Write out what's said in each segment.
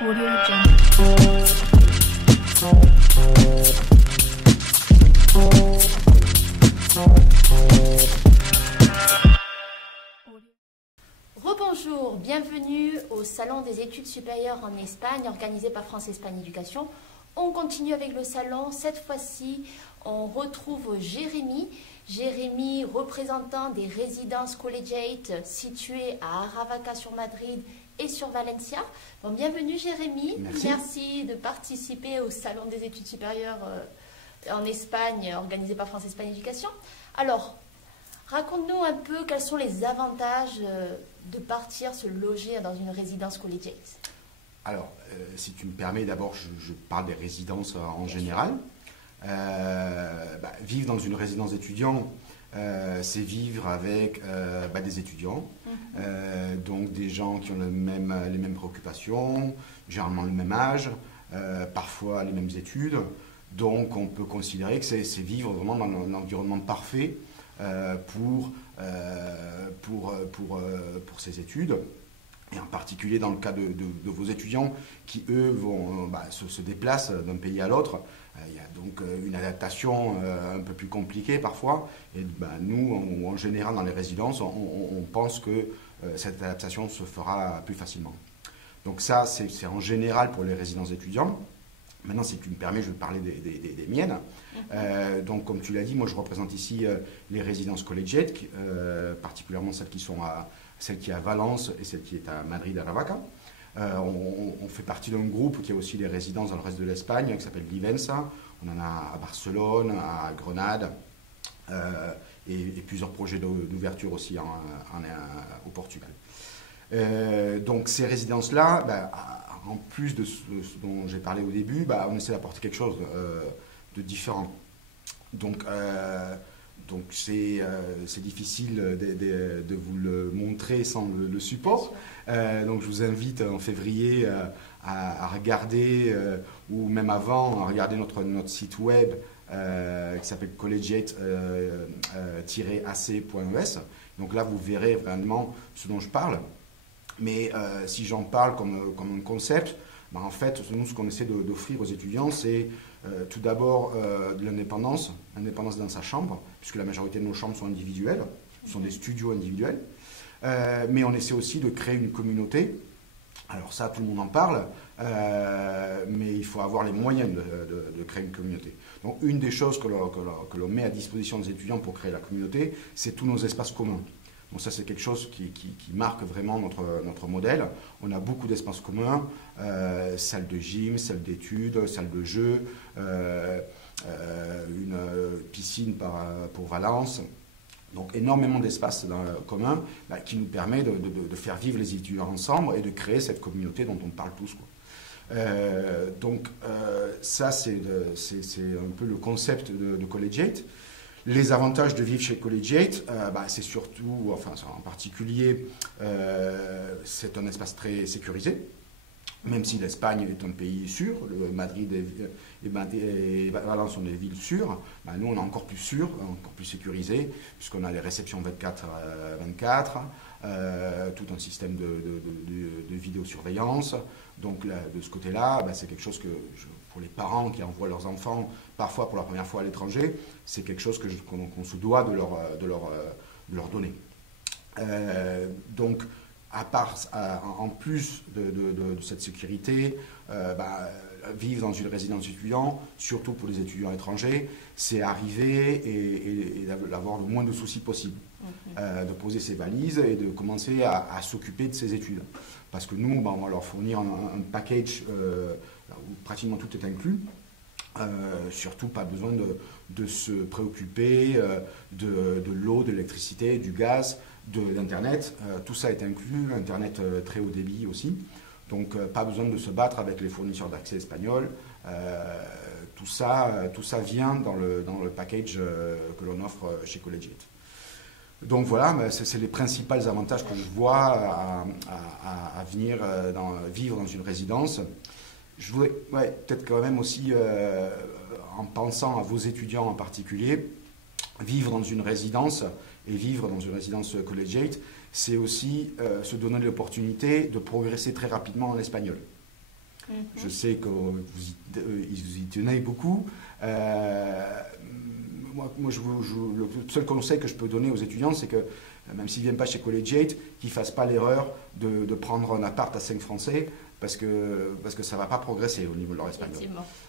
Audio Jungle. Rebonjour, bienvenue au Salon des études supérieures en Espagne organisé par France Espagne Éducation. On continue avec le salon. Cette fois-ci, on retrouve Jérémy. Jérémy, représentant des résidences collegiate situées à Aravaca sur Madrid et sur Valencia. Bon, bienvenue Jérémy. Merci de participer au Salon des études supérieures en Espagne organisé par France Espagne Éducation. Alors, raconte-nous un peu quels sont les avantages de partir se loger dans une résidence collegiate. Alors, si tu me permets, d'abord, je parle des résidences en général. Vivre dans une résidence d'étudiants, c'est vivre avec des étudiants, donc des gens qui ont les mêmes préoccupations, généralement le même âge, parfois les mêmes études. Donc, on peut considérer que c'est vivre vraiment dans un environnement parfait pour ces études. Et en particulier dans le cas de vos étudiants qui, eux, vont se déplacent d'un pays à l'autre. Il y a donc une adaptation un peu plus compliquée parfois. Et nous, en général, dans les résidences, on pense que cette adaptation se fera plus facilement. Donc ça, c'est en général pour les résidences étudiants. Maintenant, si tu me permets, je vais parler des miennes. Donc, comme tu l'as dit, moi, je représente ici les résidences collegiate, particulièrement celles qui est à Valence et celle qui est à Madrid, à Aravaca. On fait partie d'un groupe qui a aussi des résidences dans le reste de l'Espagne, qui s'appelle Livenza. On en a à Barcelone, à Grenade, et plusieurs projets d'ouverture aussi au Portugal. Donc, ces résidences-là, en plus de ce dont j'ai parlé au début, on essaie d'apporter quelque chose de différent. Donc c'est difficile de vous le montrer sans le support. Donc je vous invite en février à regarder, ou même avant, à regarder notre site web qui s'appelle collegiate-ac.es. Donc là, vous verrez vraiment ce dont je parle. Mais si j'en parle comme un concept, en fait, nous, ce qu'on essaie d'offrir aux étudiants, c'est tout d'abord de l'indépendance dans sa chambre, puisque la majorité de nos chambres sont individuelles, ce sont des studios individuels. Mais on essaie aussi de créer une communauté. Alors ça, tout le monde en parle, mais il faut avoir les moyens de créer une communauté. Donc une des choses que l'on met à disposition des étudiants pour créer la communauté, c'est tous nos espaces communs. Donc ça, c'est quelque chose qui marque vraiment notre modèle. On a beaucoup d'espaces communs, salle de gym, salle d'études, salle de jeu, une piscine pour Valence. Donc énormément d'espaces communs qui nous permet de faire vivre les étudiants ensemble et de créer cette communauté dont on parle tous, quoi. Ça, c'est un peu le concept de Collegiate. Les avantages de vivre chez Collegiate, c'est surtout, en particulier, c'est un espace très sécurisé, même si l'Espagne est un pays sûr, Madrid et Valence sont des villes sûres, nous on est encore plus sûr, encore plus sécurisé, puisqu'on a les réceptions 24/24, tout un système de vidéosurveillance. Donc là, de ce côté-là, c'est quelque chose que, pour les parents qui envoient leurs enfants, parfois pour la première fois à l'étranger, c'est quelque chose qu'on se doit de leur donner. Donc, en plus de cette sécurité, vivre dans une résidence étudiante, surtout pour les étudiants étrangers, c'est arriver et d'avoir le moins de soucis possible. De poser ses valises et de commencer à s'occuper de ses études. Parce que nous, on va leur fournir un package où pratiquement tout est inclus. Surtout pas besoin de se préoccuper de l'eau, de l'électricité, du gaz, d'Internet. Tout ça est inclus, Internet très haut débit aussi. Donc pas besoin de se battre avec les fournisseurs d'accès espagnols. Tout ça vient dans le package que l'on offre chez Collegiate. Donc voilà, c'est les principaux avantages que je vois à venir vivre dans une résidence. Je voudrais peut-être quand même aussi, en pensant à vos étudiants en particulier, vivre dans une résidence et vivre dans une résidence collegiate, c'est aussi se donner l'opportunité de progresser très rapidement en espagnol. Je sais que ils y tenaient beaucoup. Moi, le seul conseil que je peux donner aux étudiants, c'est que même s'ils ne viennent pas chez Collegiate, qu'ils ne fassent pas l'erreur de prendre un appart à 5 Français parce que ça ne va pas progresser au niveau de leur espagnol.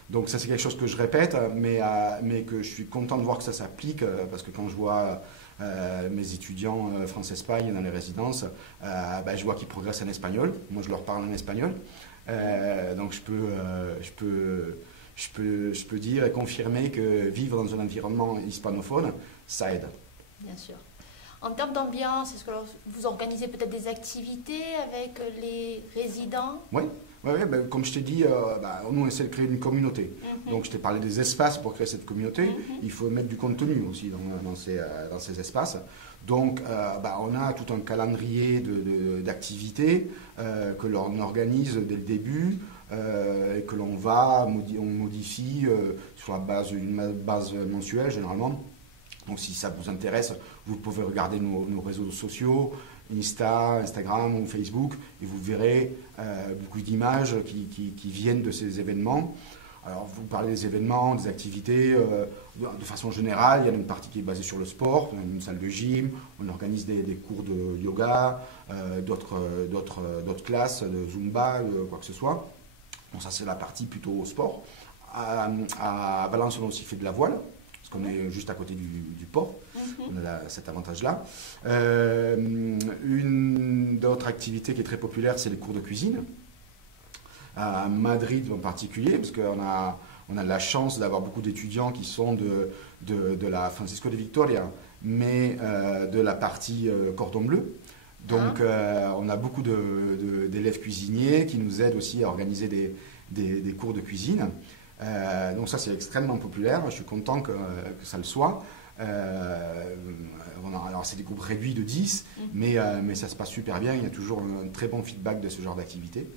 Donc ça, c'est quelque chose que je répète, mais que je suis content de voir que ça s'applique parce que quand je vois mes étudiants France-Espagne dans les résidences, je vois qu'ils progressent en espagnol. Moi, je leur parle en espagnol. Donc je peux dire et confirmer que vivre dans un environnement hispanophone, ça aide. Bien sûr. En termes d'ambiance, est-ce que vous organisez peut-être des activités avec les résidents? Oui. Comme je t'ai dit, nous on essaie de créer une communauté. Donc je t'ai parlé des espaces pour créer cette communauté. Il faut mettre du contenu aussi dans ces espaces. Donc on a tout un calendrier d'activités que l'on organise dès le début et que on modifie sur la base d'une base mensuelle généralement. Donc si ça vous intéresse, vous pouvez regarder nos réseaux sociaux, Instagram ou Facebook, et vous verrez beaucoup d'images qui viennent de ces événements. Alors vous parlez des événements, des activités, de façon générale, il y a une partie qui est basée sur le sport, une salle de gym, on organise des cours de yoga, d'autres classes, de Zumba, quoi que ce soit. Bon, ça c'est la partie plutôt sport. À Valence, on a aussi fait de la voile. Parce qu'on est juste à côté du port, on a cet avantage-là. Une d'autres activités qui est très populaire, c'est les cours de cuisine. À Madrid en particulier, parce qu'on a la chance d'avoir beaucoup d'étudiants qui sont de la Francisco de Vitoria, mais de la partie cordon bleu. Donc on a beaucoup d'élèves cuisiniers qui nous aident aussi à organiser des cours de cuisine. Donc ça c'est extrêmement populaire, je suis content que ça le soit. Alors c'est des groupes réduits de 10, mais ça se passe super bien, il y a toujours un très bon feedback de ce genre d'activité.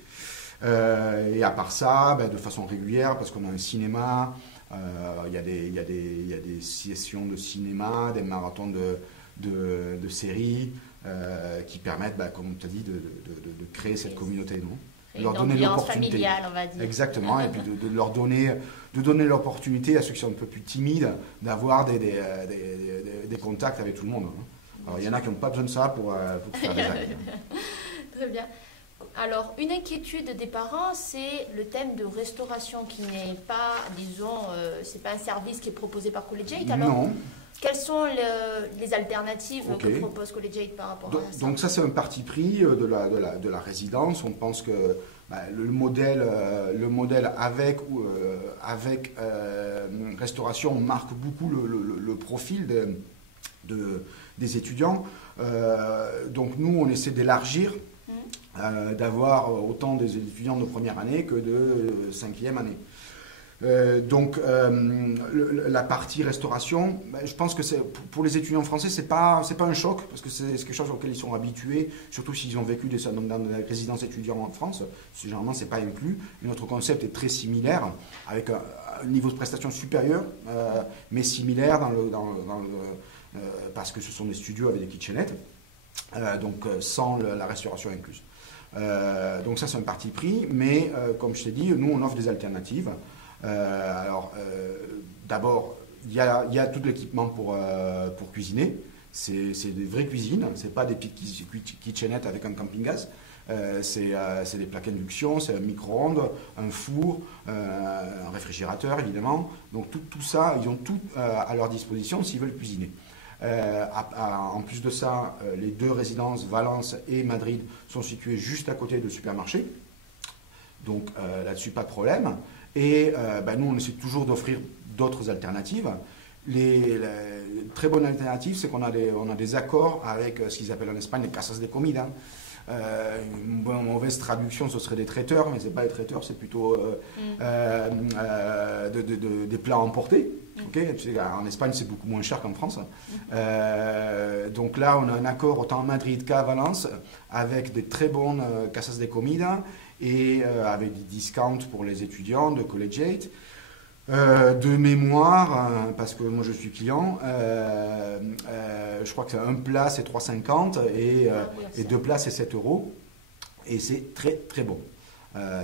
Et à part ça, de façon régulière, parce qu'on a un cinéma, il y a des sessions de cinéma, des marathons de séries qui permettent, comme tu as dit, de créer cette communauté. Non, leur donner l'opportunité familiale, on va dire. Exactement, et puis de leur donner l'opportunité à ceux qui sont un peu plus timides d'avoir des contacts avec tout le monde. Alors, il y en a qui n'ont pas besoin de ça pour faire des actes. Très bien. Alors, une inquiétude des parents, c'est le thème de restauration qui n'est pas, disons, c'est pas un service qui est proposé par Collegiate. Alors, non. Quelles sont les alternatives que propose Collegiate par rapport à ça? Donc ça, c'est un parti pris de la résidence. On pense que le modèle avec restauration marque beaucoup le profil des étudiants. Donc nous, on essaie d'élargir, d'avoir autant des étudiants de première année que de cinquième année. Donc la partie restauration, je pense que pour les étudiants français, c'est pas un choc, parce que c'est quelque chose auquel ils sont habitués, surtout s'ils ont vécu dans des résidences étudiants en France. Généralement, c'est pas inclus. Et notre concept est très similaire, avec un niveau de prestation supérieur, mais similaire parce que ce sont des studios avec des kitchenettes, donc sans la restauration incluse. Donc ça, c'est un parti pris, mais comme je t'ai dit, nous, on offre des alternatives. D'abord, il y a tout l'équipement pour cuisiner. C'est des vraies cuisines, c'est pas des petites kitchenettes avec un camping-gaz. C'est des plaques induction, c'est un micro-ondes, un four, un réfrigérateur évidemment. Donc tout ça, ils ont tout à leur disposition s'ils veulent cuisiner. En plus de ça, les deux résidences, Valence et Madrid, sont situées juste à côté de supermarchés. Donc là-dessus, pas de problème. Et nous, on essaie toujours d'offrir d'autres alternatives. Les très bonnes alternatives, c'est qu'on a des accords avec ce qu'ils appellent en Espagne les casas de comida. Une mauvaise traduction, ce serait des traiteurs, mais ce n'est pas des traiteurs, c'est plutôt des plats emportés. Okay, en Espagne, c'est beaucoup moins cher qu'en France. Donc là, on a un accord autant à Madrid qu'à Valence avec des très bonnes casas de comida et avec des discounts pour les étudiants de Collegiate. De mémoire, parce que moi je suis client, je crois que un plat c'est 3,50 et deux plats c'est 7 €. Et c'est très très bon.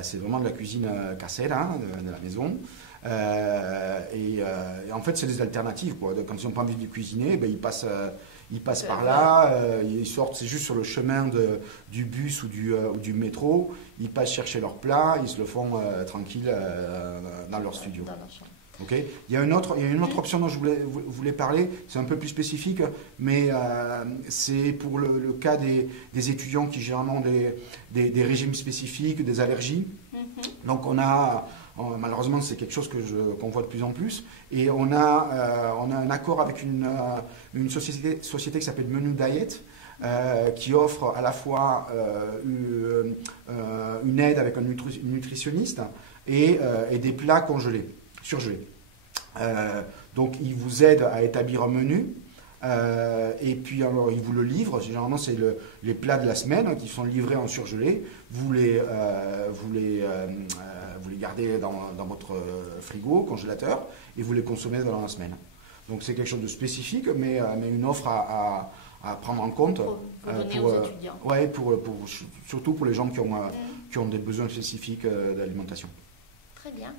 C'est vraiment de la cuisine casera, de la maison. Et en fait, c'est des alternatives, quoi. Quand ils n'ont pas envie de cuisiner, ben, ils passent par là, ils sortent, c'est juste sur le chemin du bus ou du métro, ils passent chercher leur plat, ils se le font tranquille dans leur studio. Dans leur chambre. Okay. Il y a une autre option dont je voulais parler, c'est un peu plus spécifique, mais c'est pour le cas des étudiants qui généralement ont des régimes spécifiques, des allergies. Donc malheureusement c'est quelque chose qu'on voit de plus en plus, et on a un accord avec une société qui s'appelle Menu Diet, qui offre à la fois une aide avec un nutritionniste et des plats surgelés. Donc il vous aide à établir un menu, et puis alors il vous le livre. Généralement c'est les plats de la semaine qui sont livrés en surgelé. Vous les gardez dans votre frigo, congélateur, et vous les consommez dans la semaine. Donc c'est quelque chose de spécifique, mais une offre à prendre en compte Pour donner aux étudiants. Ouais, surtout pour les gens qui ont des besoins spécifiques d'alimentation. Très bien.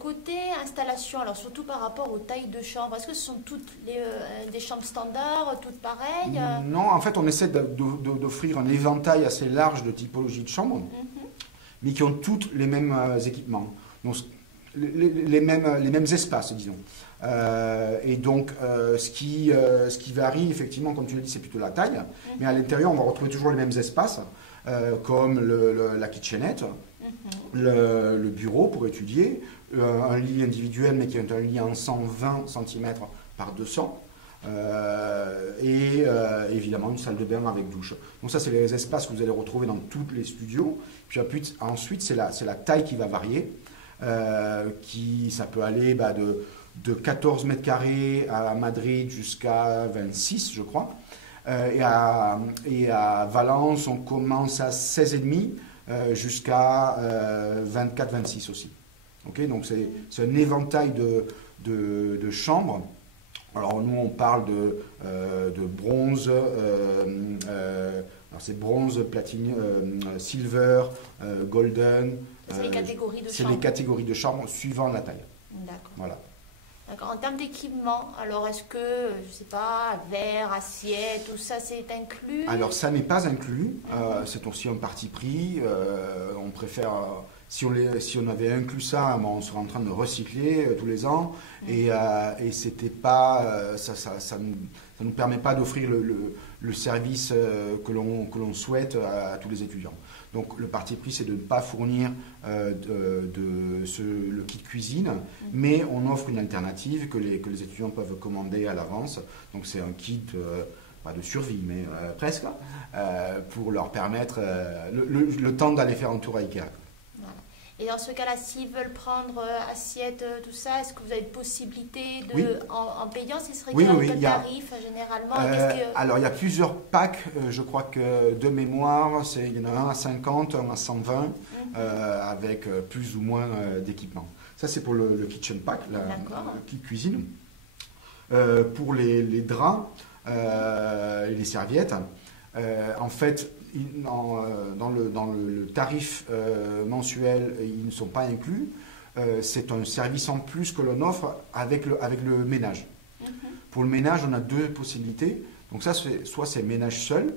Côté installation, alors surtout par rapport aux tailles de chambres, est-ce que ce sont toutes des chambres standards, toutes pareilles? Non, en fait on essaie d'offrir un éventail assez large de typologies de chambres, mais qui ont toutes les mêmes équipements, donc les mêmes espaces, disons. Et donc ce qui varie effectivement, comme tu l'as dit, c'est plutôt la taille, mais à l'intérieur on va retrouver toujours les mêmes espaces, comme la kitchenette, le bureau pour étudier, un lit individuel mais qui est un lit en 120 cm par 200, et évidemment une salle de bain avec douche. Donc ça c'est les espaces que vous allez retrouver dans tous les studios. Puis ensuite c'est la taille qui va varier, ça peut aller de 14 mètres carrés à Madrid jusqu'à 26 je crois, et à Valence on commence à 16,5 jusqu'à 24-26 aussi. Okay, donc c'est un éventail de chambres. Alors nous on parle de bronze, alors c'est bronze, platine, silver, golden. C'est les catégories de chambres. C'est les catégories de chambres suivant la taille. D'accord. Voilà. D'accord. En termes d'équipement, alors est-ce que, je ne sais pas, verre, assiette, tout ça c'est inclus? Alors ça n'est pas inclus, c'est aussi un parti pris. On préfère, si on avait inclus ça, on serait en train de recycler tous les ans, et c'était pas, ça nous permet pas d'offrir le service que l'on souhaite à tous les étudiants. Donc le parti pris, c'est de ne pas fournir le kit cuisine, mais on offre une alternative que les étudiants peuvent commander à l'avance. Donc c'est un kit, pas de survie, mais presque, pour leur permettre le temps d'aller faire un tour à Ikea. Voilà. Et dans ce cas-là, s'ils veulent prendre assiette, tout ça, est-ce que vous avez possibilité Oui. en payant, ce serait Oui, quel tarif généralement? Alors il y a plusieurs packs, je crois que de mémoire, il y en a un à 50, un à 120, avec plus ou moins d'équipement. Ça c'est pour le kitchen pack, le kit cuisine. Pour les draps et les serviettes, en fait, dans le tarif mensuel, ils ne sont pas inclus. C'est un service en plus que l'on offre avec le ménage. Pour le ménage, on a deux possibilités. Donc ça, soit c'est ménage seul,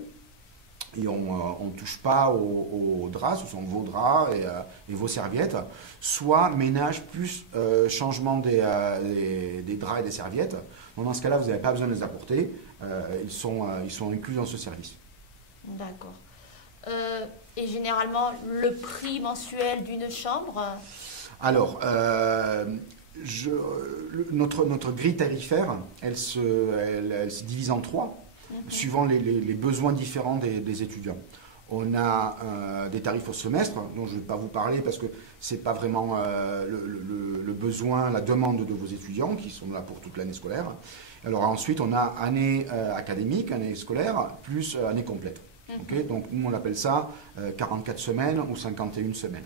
et on ne touche pas aux draps, ce sont vos draps et vos serviettes, soit ménage plus changement des draps et des serviettes. Donc dans ce cas-là, vous n'avez pas besoin de les apporter, ils sont inclus dans ce service. D'accord. Et généralement, le prix mensuel d'une chambre? Alors, notre grille tarifaire, elle se divise en trois, suivant les besoins différents des étudiants. On a des tarifs au semestre, dont je ne vais pas vous parler parce que ce n'est pas vraiment le besoin, la demande de vos étudiants qui sont là pour toute l'année scolaire. Alors ensuite, on a année académique, année scolaire, plus année complète. Okay, donc nous on appelle ça 44 semaines ou 51 semaines.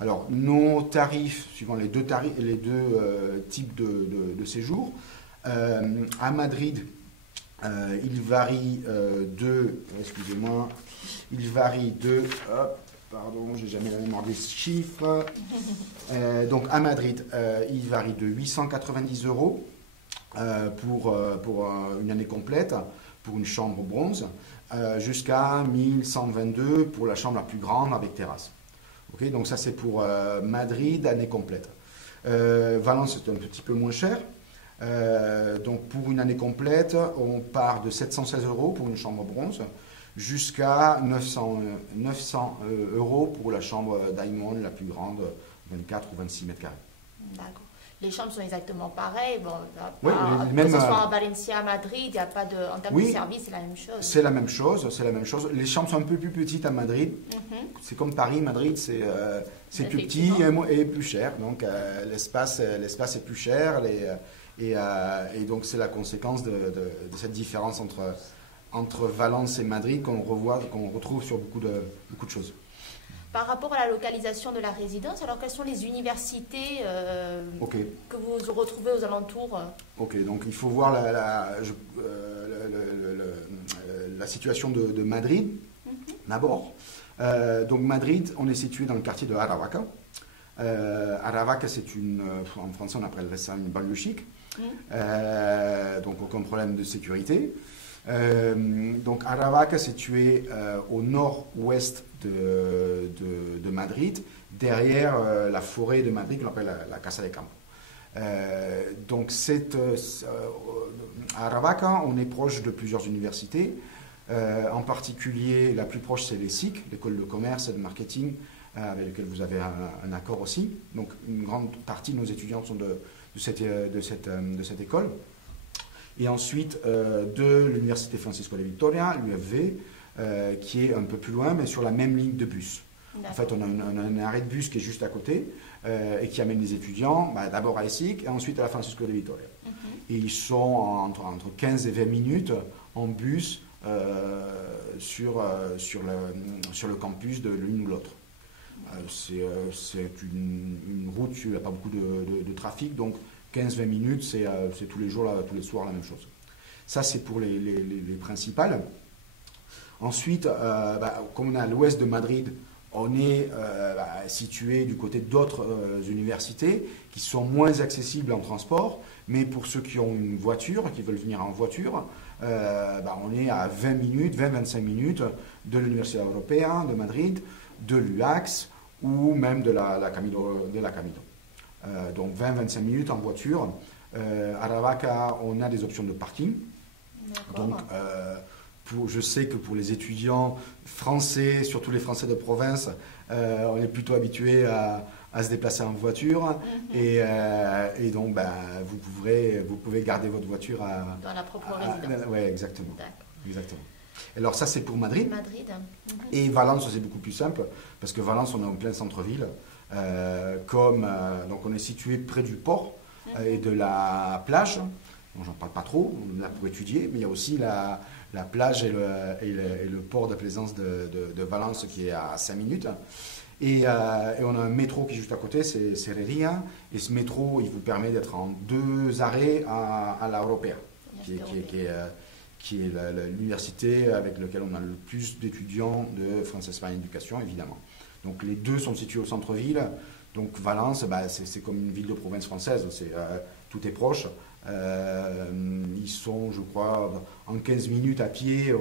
Alors nos tarifs, suivant les deux types de séjours, à Madrid, il varie de pardon, j'ai jamais la mémoire des chiffres. Donc à Madrid, il varie de 890 € pour une année complète, pour une chambre bronze, jusqu'à 1122 pour la chambre la plus grande avec terrasse. Okay, donc ça c'est pour Madrid, année complète. Valence c'est un petit peu moins cher. Donc pour une année complète, on part de 716 € pour une chambre bronze jusqu'à 900 € pour la chambre Diamond la plus grande, 24 ou 26 mètres carrés. D'accord. Les chambres sont exactement pareilles. Bon, oui, que ce soit en Valencia, à Madrid, il n'y a pas de, en termes de service, c'est la même chose. C'est la même chose, c'est la même chose. Les chambres sont un peu plus petites à Madrid. C'est comme Paris, Madrid, c'est plus petit et plus cher. Donc l'espace est plus cher. Et donc c'est la conséquence de cette différence entre Valence et Madrid qu'on retrouve sur beaucoup de choses. Par rapport à la localisation de la résidence, alors quelles sont les universités que vous retrouvez aux alentours? Ok, donc il faut voir la situation de Madrid d'abord. Donc Madrid, on est situé dans le quartier de Aravaca. Aravaca, en français on appelle ça une banlieue chic. Donc aucun problème de sécurité. Donc Aravaca situé au nord-ouest de Madrid, derrière la forêt de Madrid qu'on appelle la Casa de Campo. Donc à Aravaca, on est proche de plusieurs universités. En particulier, la plus proche c'est l'ESIC, l'école de commerce et de marketing, avec laquelle vous avez un accord aussi. Donc une grande partie de nos étudiants sont de cette école. Et ensuite de l'Université Francisco de Vitoria, l'UFV, qui est un peu plus loin, mais sur la même ligne de bus. En fait, on a un arrêt de bus qui est juste à côté et qui amène les étudiants d'abord à l'ESIC et ensuite à la Francisco de Vitoria. Et ils sont entre 15 et 20 minutes en bus sur le campus de l'une ou l'autre. C'est une route, il n'y a pas beaucoup de trafic, donc 15-20 minutes, c'est tous les jours, tous les soirs la même chose. Ça, c'est pour les principales. Ensuite, comme on est à l'ouest de Madrid, on est situé du côté d'autres universités qui sont moins accessibles en transport, mais pour ceux qui ont une voiture, qui veulent venir en voiture, on est à 20-25 minutes de l'Université européenne de Madrid, de l'UAX ou même de la Camilo. Donc 20-25 minutes en voiture. À Aravaca, on a des options de parking. Donc je sais que pour les étudiants français, surtout les Français de province, on est plutôt habitué à se déplacer en voiture. Et donc vous pouvez garder votre voiture dans la propre résidence. Oui, exactement. Alors ça c'est pour Madrid. Et Valence c'est beaucoup plus simple parce que Valence on est en plein centre-ville. Donc on est situé près du port et de la plage. J'en parle pas trop, on est là pour étudier, mais il y a aussi la plage et le port de plaisance de Valence qui est à 5 minutes. Et on a un métro qui est juste à côté, c'est Herreria. Et ce métro, il vous permet d'être en 2 arrêts à la Europea, qui est l'université avec laquelle on a le plus d'étudiants de France-Espagne Éducation, évidemment. Donc les deux sont situés au centre-ville. Donc Valence, c'est comme une ville de province française, tout est proche. Ils sont, je crois, en 15 minutes à pied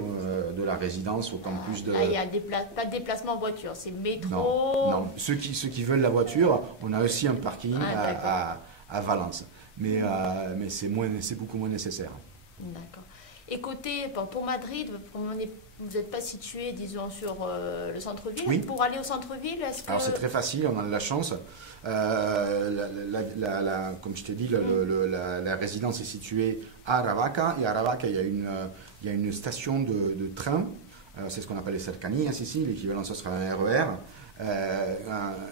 de la résidence au campus de... Il n'y a pas de déplacement en voiture, c'est métro... Non. Ceux qui veulent la voiture, on a aussi un parking à Valence. Mais c'est beaucoup moins nécessaire. D'accord. Et côté, pour Madrid, vous n'êtes pas situé, disons, sur le centre-ville. Oui. Pour aller au centre-ville, est-ce que... Alors c'est très facile, on a de la chance. Comme je t'ai dit, la résidence est située à Aravaca. Et à Aravaca, il y a une station de train. C'est ce qu'on appelle les cercanías ici. L'équivalent, ce sera un RER.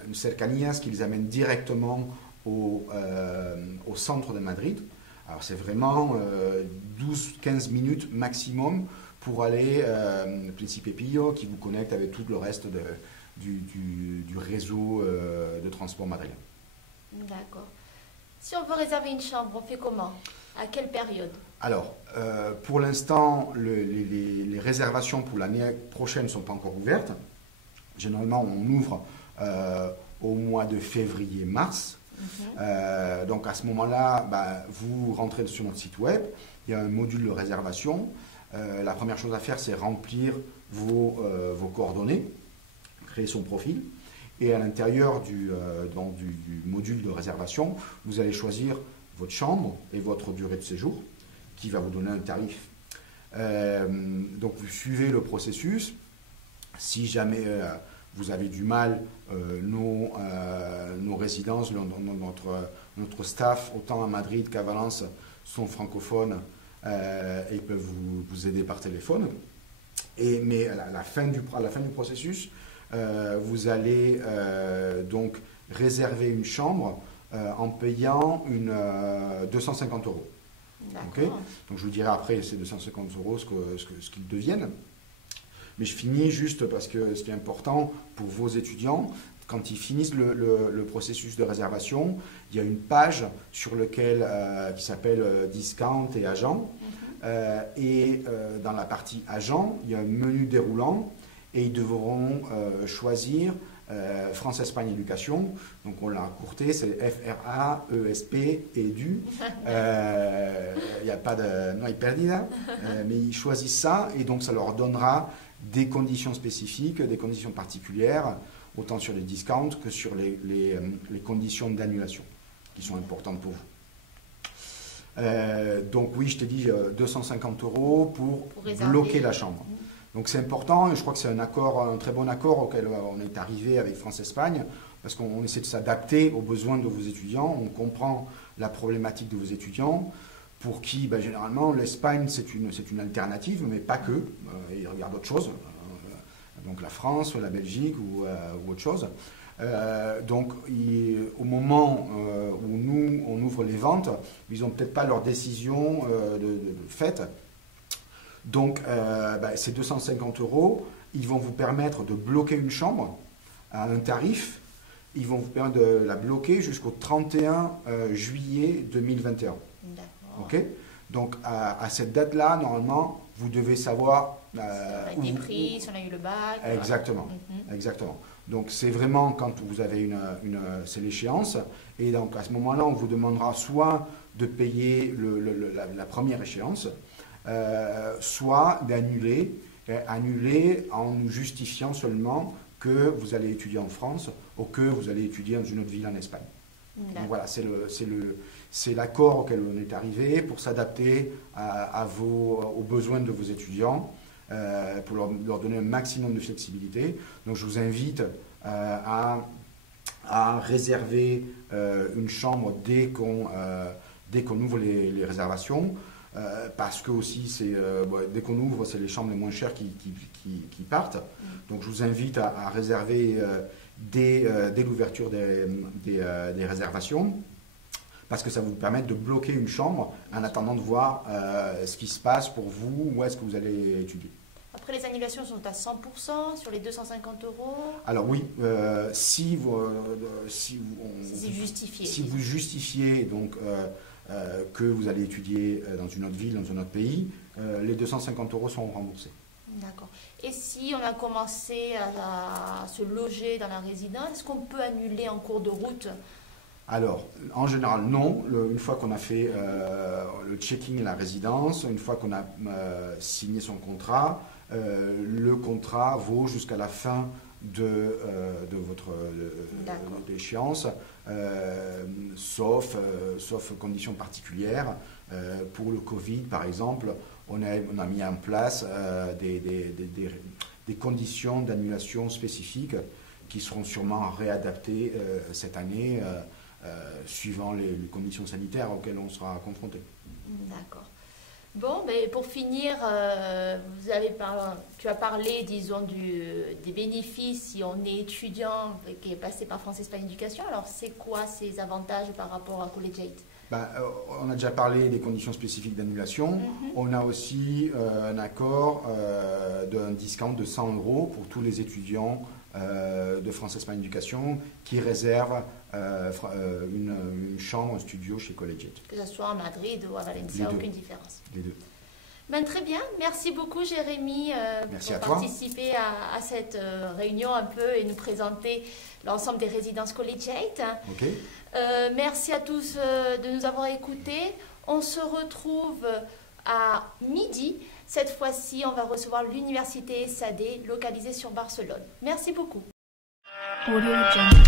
Une cercanías qui les amène directement au centre de Madrid. Alors c'est vraiment 12-15 minutes maximum pour aller au Principe Pío qui vous connecte avec tout le reste du réseau de transport madrilène. D'accord. Si on veut réserver une chambre, on fait comment? À quelle période? Alors, pour l'instant, les réservations pour l'année prochaine ne sont pas encore ouvertes. Généralement, on ouvre au mois de février-mars. Donc à ce moment-là, vous rentrez sur notre site web, il y a un module de réservation. La première chose à faire, c'est remplir vos coordonnées, créer son profil. Et à l'intérieur du module de réservation, vous allez choisir votre chambre et votre durée de séjour, qui va vous donner un tarif. Donc vous suivez le processus. Si jamais vous avez du mal, nos résidences, notre staff, autant à Madrid qu'à Valence, sont francophones et ils peuvent vous aider par téléphone. Mais à la fin du processus, vous allez donc réserver une chambre en payant 250 €. Okay, donc je vous dirai après ces 250 € ce qu'ils deviennent. Mais je finis juste parce que ce qui est important pour vos étudiants, quand ils finissent le processus de réservation, il y a une page sur laquelle qui s'appelle Discount et Agent. Dans la partie Agent, il y a un menu déroulant et ils devront choisir France-Espagne Éducation. Donc on l'a encurté, c'est FRAESP EDU. Il n'y a pas de no hay perdida, mais ils choisissent ça et donc ça leur donnera des conditions spécifiques, des conditions particulières, autant sur les discounts que sur les conditions d'annulation qui sont importantes pour vous. Donc oui, je t'ai dit 250 € pour bloquer la chambre. Donc c'est important et je crois que c'est un très bon accord auquel on est arrivé avec France-Espagne parce qu'on essaie de s'adapter aux besoins de vos étudiants, on comprend la problématique de vos étudiants pour qui généralement l'Espagne c'est une alternative mais pas que, ils regardent autre chose, donc la France, la Belgique ou autre chose. Donc au moment où nous on ouvre les ventes, ils n'ont peut-être pas leur décision de faite. Donc, ces 250 €, ils vont vous permettre de bloquer une chambre à un tarif. Ils vont vous permettre de la bloquer jusqu'au 31 juillet 2021. D'accord. Okay, donc, à cette date-là, normalement, vous devez savoir... des prix, si on a eu le bac. Exactement. Exactement. Donc, c'est vraiment quand vous avez c'est l'échéance. Et donc, à ce moment-là, on vous demandera soit de payer la première échéance, soit d'annuler en nous justifiant seulement que vous allez étudier en France ou que vous allez étudier dans une autre ville en Espagne. Donc voilà, c'est l'accord auquel on est arrivé pour s'adapter aux besoins de vos étudiants, pour leur donner un maximum de flexibilité. Donc je vous invite à réserver une chambre dès qu'on ouvre les réservations. Parce que aussi, dès qu'on ouvre, c'est les chambres les moins chères qui partent. Donc je vous invite à réserver dès l'ouverture des réservations, parce que ça va vous permettre de bloquer une chambre en attendant de voir ce qui se passe pour vous, où est-ce que vous allez étudier. Après, les annulations sont à 100% sur les 250 €. Alors oui, si vous justifiez donc que vous allez étudier dans une autre ville, dans un autre pays, les 250 € sont remboursés. D'accord. Et si on a commencé à se loger dans la résidence, est-ce qu'on peut annuler en cours de route? Alors, en général, non. Une fois qu'on a fait le checking à la résidence, une fois qu'on a signé son contrat, le contrat vaut jusqu'à la fin de votre échéance, sauf conditions particulières. Pour le Covid, par exemple, on a mis en place des conditions d'annulation spécifiques qui seront sûrement réadaptées cette année, suivant les conditions sanitaires auxquelles on sera confronté. D'accord. Bon, mais pour finir, tu as parlé, disons, des bénéfices si on est étudiant et qui est passé par France-Espagne Éducation. Alors, c'est quoi ces avantages par rapport à Collegiate? On a déjà parlé des conditions spécifiques d'annulation. On a aussi un accord d'un discount de 100 € pour tous les étudiants de France-Espagne Éducation qui réservent une chambre, un studio chez Collegiate. Que ce soit à Madrid ou à Valencia, aucune différence. Les deux. Ben, très bien, merci beaucoup Jérémy Merci à pour toi. participer à cette réunion un peu et nous présenter l'ensemble des résidences collegiate. Ok. Merci à tous de nous avoir écoutés. On se retrouve à midi. Cette fois-ci, on va recevoir l'université SAD localisée sur Barcelone. Merci beaucoup. Audio Jungle.